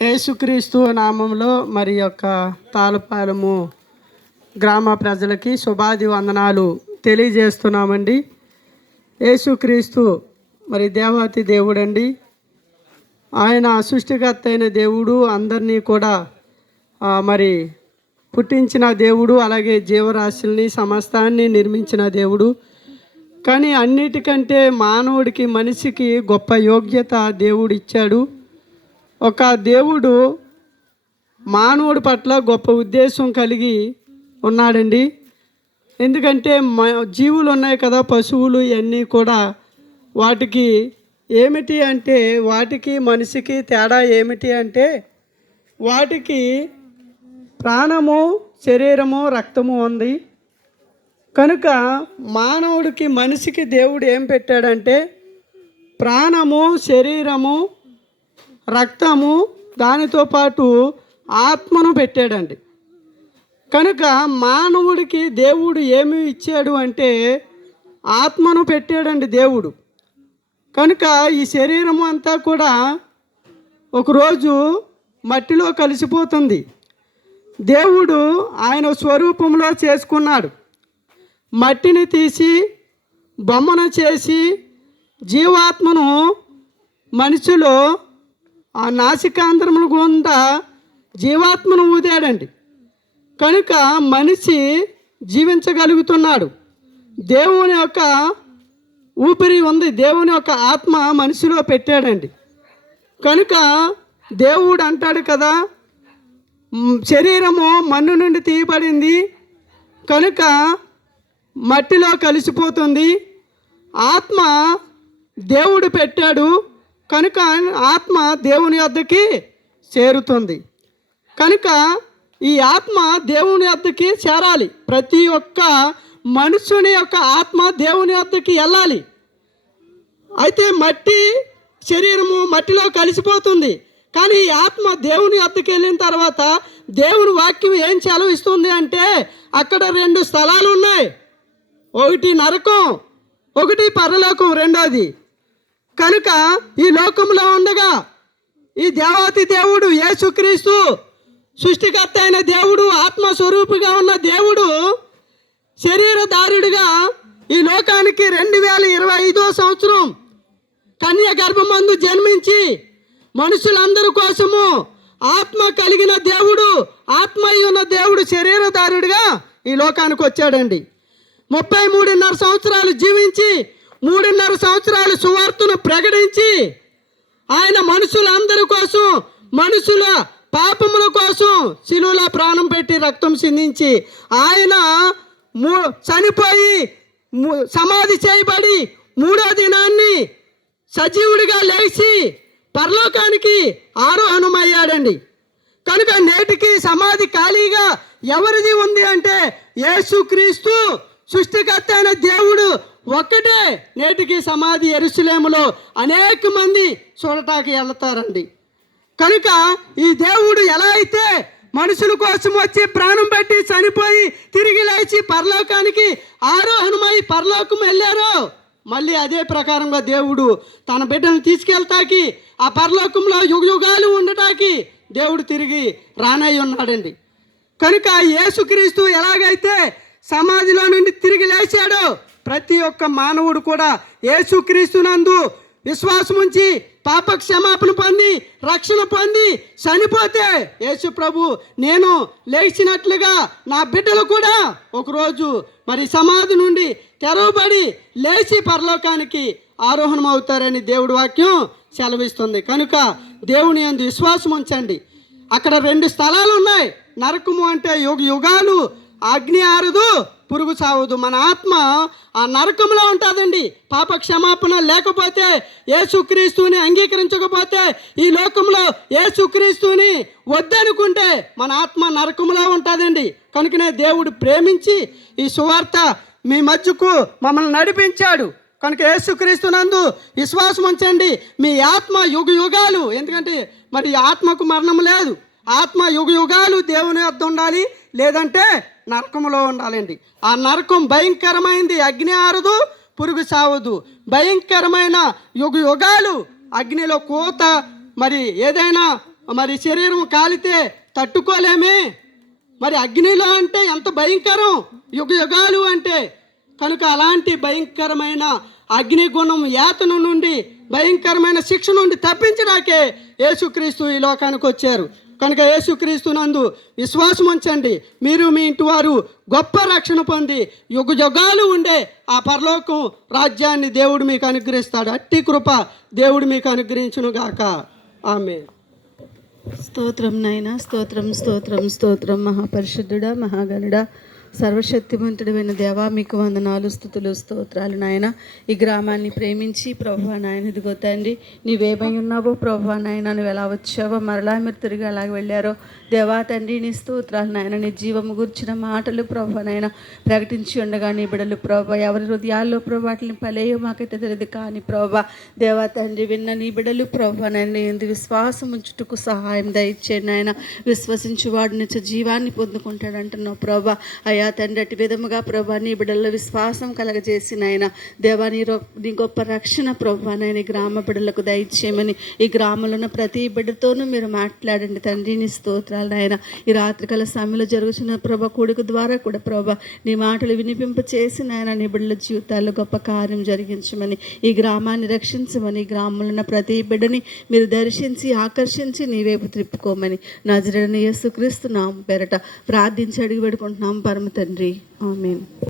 యేసుక్రీస్తు నామంలో మరి యొక్క తాళపాలెము గ్రామ ప్రజలకి శుభాది వందనాలు తెలియజేస్తున్నామండి. యేసుక్రీస్తు మరి దేవాతి దేవుడండి. ఆయన సృష్టికర్త అయిన దేవుడు, అందరినీ కూడా మరి పుట్టించిన దేవుడు, అలాగే జీవరాశుల్ని సమస్తాన్ని నిర్మించిన దేవుడు. కానీ అన్నిటికంటే మానవుడికి, మనిషికి గొప్ప యోగ్యత దేవుడు ఇచ్చాడు. ఒక దేవుడు మానవుడి పట్ల గొప్ప ఉద్దేశం కలిగి ఉన్నాడండి. ఎందుకంటే జీవులు ఉన్నాయి కదా, పశువులు, ఇవన్నీ కూడా వాటికి ఏమిటి అంటే, వాటికి మనిషికి తేడా ఏమిటి అంటే, వాటికి ప్రాణము, శరీరము, రక్తము ఉంది. కనుక మానవుడికి, మనిషికి దేవుడు ఏం పెట్టాడంటే ప్రాణము, శరీరము, రక్తము, దానితో పాటు ఆత్మను పెట్టాడండి. కనుక మానవుడికి దేవుడు ఏమి ఇచ్చాడు అంటే ఆత్మను పెట్టాడండి దేవుడు. కనుక ఈ శరీరము అంతా కూడా ఒకరోజు మట్టిలో కలిసిపోతుంది. దేవుడు ఆయన స్వరూపంలో చేసుకున్నాడు. మట్టిని తీసి బొమ్మను చేసి జీవాత్మను మనిషిలో ఆ నాసికాంధ్రముల గుండా జీవాత్మను ఊదాడండి. కనుక మనిషి జీవించగలుగుతున్నాడు. దేవుని యొక్క ఊపిరి ఉంది, దేవుని యొక్క ఆత్మ మనిషిలో పెట్టాడండి. కనుక దేవుడు అంటాడు కదా, శరీరము మన్ను నుండి తీయబడింది కనుక మట్టిలో కలిసిపోతుంది. ఆత్మ దేవుడు పెట్టాడు కనుక ఆత్మ దేవుని వద్దకి చేరుతుంది. కనుక ఈ ఆత్మ దేవుని వద్దకి చేరాలి. ప్రతి ఒక్క మనుషుని యొక్క ఆత్మ దేవుని వద్దకి వెళ్ళాలి. అయితే మట్టి శరీరము మట్టిలో కలిసిపోతుంది. కానీ ఈ ఆత్మ దేవుని వద్దకి వెళ్ళిన తర్వాత దేవుని వాక్యం ఏం సెలవిస్తుంది అంటే, అక్కడ 2 స్థలాలు ఉన్నాయి. ఒకటి నరకం, ఒకటి పరలోకం రెండోది. కనుక ఈ లోకంలో ఉండగా ఈ దేవాతి దేవుడు యేసుక్రీస్తు సృష్టికర్త అయిన దేవుడు, ఆత్మస్వరూపిగా ఉన్న దేవుడు శరీరధారుడిగా ఈ లోకానికి 2025వ సంవత్సరం కన్య గర్భమందు జన్మించి మనుషులందరి కోసము ఆత్మ కలిగిన దేవుడు, ఆత్మయ్య ఉన్న దేవుడు శరీరధారుడిగా ఈ లోకానికి వచ్చాడండి. 33.5 సంవత్సరాలు జీవించి 3.5 సంవత్సరాలు సువార్తను ప్రకటించి ఆయన మనుషులందరి కోసం, మనుషుల పాపముల కోసం శిలువలో ప్రాణం పెట్టి రక్తం సిందించి ఆయన చనిపోయి సమాధి చేయబడి 3వ దినాన్ని సజీవుడిగా లేచి పరలోకానికి ఆరోహణమయ్యాడండి. కనుక నేటికి సమాధి ఖాళీగా ఎవరిది ఉంది అంటే యేసుక్రీస్తు సృష్టికర్త అయిన దేవుడు ఒక్కటే నేటికి సమాధి యెరూషలేములో అనేక మంది చూడటానికి వెళ్తారండి. కనుక ఈ దేవుడు ఎలా అయితే మనుషుల కోసం వచ్చి ప్రాణం పెట్టి చనిపోయి తిరిగి లేచి పరలోకానికి ఆరోహణమై పరలోకం వెళ్ళారో, మళ్ళీ అదే ప్రకారంగా దేవుడు తన బిడ్డను తీసుకెళ్తాకి, ఆ పరలోకంలో యుగాలు ఉండటానికి దేవుడు తిరిగి రానై ఉన్నాడండి. కనుక యేసుక్రీస్తు ఎలాగైతే సమాధిలో నుండి తిరిగి లేచాడో, ప్రతి ఒక్క మానవుడు కూడా యేసుక్రీస్తునందు విశ్వాసం ఉంచి పాప క్షమాపణ పొంది రక్షణ పొంది చనిపోతే యేసు ప్రభు నేను లేచినట్లుగా నా బిడ్డలు కూడా ఒకరోజు మరి సమాధి నుండి తెరవబడి లేచి పరలోకానికి ఆరోహణం అవుతారని దేవుడి వాక్యం సెలవిస్తుంది. కనుక దేవుని యందు విశ్వాసం ఉంచండి. అక్కడ 2 స్థలాలు ఉన్నాయి. నరకము అంటే యుగాలు అగ్ని ఆరదు, పురుగు చావదు. మన ఆత్మ ఆ నరకంలో ఉంటుందండి. పాప క్షమాపణ లేకపోతే, యేసుక్రీస్తుని అంగీకరించకపోతే, ఈ లోకంలో యేసుక్రీస్తుని వద్దనుకుంటే మన ఆత్మ నరకంలో ఉంటుందండి. కనుకనే దేవుడు ప్రేమించి ఈ సువార్త మీ మధ్యకు మమ్మల్ని నడిపించాడు. కనుక యేసుక్రీస్తునందు విశ్వాసం ఉంచండి. మీ ఆత్మ యుగాలు, ఎందుకంటే మరి ఆత్మకు మరణం లేదు. ఆత్మ యుగాలు దేవుని వద్ద ఉండాలి, లేదంటే నరకంలో ఉండాలండి. ఆ నరకం భయంకరమైంది, అగ్ని ఆరదు, పురుగు సావదు. భయంకరమైన యుగాలు అగ్నిలో కోత, మరి ఏదైనా మరి శరీరం కాలితే తట్టుకోలేమే, మరి అగ్నిలో అంటే ఎంత భయంకరం, యుగ యుగాలు అంటే. కనుక అలాంటి భయంకరమైన అగ్నిగుణం యాతన నుండి, భయంకరమైన శిక్ష నుండి తప్పించడానికే యేసుక్రీస్తు ఈ లోకానికి వచ్చారు. కనుక యేసుక్రీస్తు నందు విశ్వాసం ఉంచండి, మీరు మీ ఇంటి వారు గొప్ప రక్షణ పొంది యుగ యుగాలు ఉండే ఆ పరలోకం రాజ్యాన్ని దేవుడు మీకు అనుగ్రహిస్తాడు. అట్టి కృప దేవుడు మీకు అనుగ్రహించును గాక. ఆమేన్. స్తోత్రం నాయనా, స్తోత్రం స్తోత్రం స్తోత్రం. మహాపరిశుద్ధుడా, మహాగణుడా, సర్వశక్తిమంతుడైన దేవా, మీకు వందనాలు, స్తుతులు, స్తోత్రాలు నాయన. ఈ గ్రామాన్ని ప్రేమించి ప్రభువా నాయన, ఇదిగో తండ్రి నీవేమై ఉన్నావో ప్రభువా నాయన, నువ్వు ఎలా వచ్చావో మరలా మీరు తిరిగి అలాగ వెళ్ళారో దేవా తండ్రి, నీ స్తోత్రాలు నాయన. నీ జీవము గురించిన మాటలు ప్రభువా నాయన ప్రకటించి ఉండగా నీ బిడ్డలు ప్రభా ఎవరి హృదయాల్లో ప్రభు వాటిని పలేయో మాకైతే తెలియదు, కానీ ప్రభా దేవా తండ్రి విన్న నీ బిడ్డలు ప్రభువా నాయన ఎందు విశ్వాసం ఉంచుటకు సహాయం దయచేయండి నాయన. విశ్వసించువాడు నిత్య జీవాన్ని పొందుకుంటాడంటున్నావు ప్రభా. అయ్యా తండ్రి, అటు విధముగా ప్రభా నీ బిడ్డల్లో విశ్వాసం కలగజేసి నాయన దేవా నీ గొప్ప రక్షణ ప్రభా నాయన గ్రామ బిడ్డలకు దయచేయమని, ఈ గ్రామంలో ఉన్న ప్రతి బిడ్డతోనూ మీరు మాట్లాడండి తండ్రి. నీ స్తోత్రాలు నాయన. ఈ రాత్రికాల సమయంలో జరుగుతున్న ప్రభా కొడుకు ద్వారా కూడా ప్రభా నీ మాటలు వినిపింప చేసి నాయన నీ బిడ్డల జీవితాల్లో గొప్ప కార్యం జరిగించమని, ఈ గ్రామాన్ని రక్షించమని, ఈ గ్రామంలో ఉన్న ప్రతి బిడ్డని మీరు దర్శించి ఆకర్షించి నీ వైపు త్రిప్పుకోమని నజరేయుడైన యేసుక్రీస్తు నామమున పేరట ప్రార్థించి అడిగి పెడుకుంటున్నాం పరమ తండ్రి. ఆమేన్.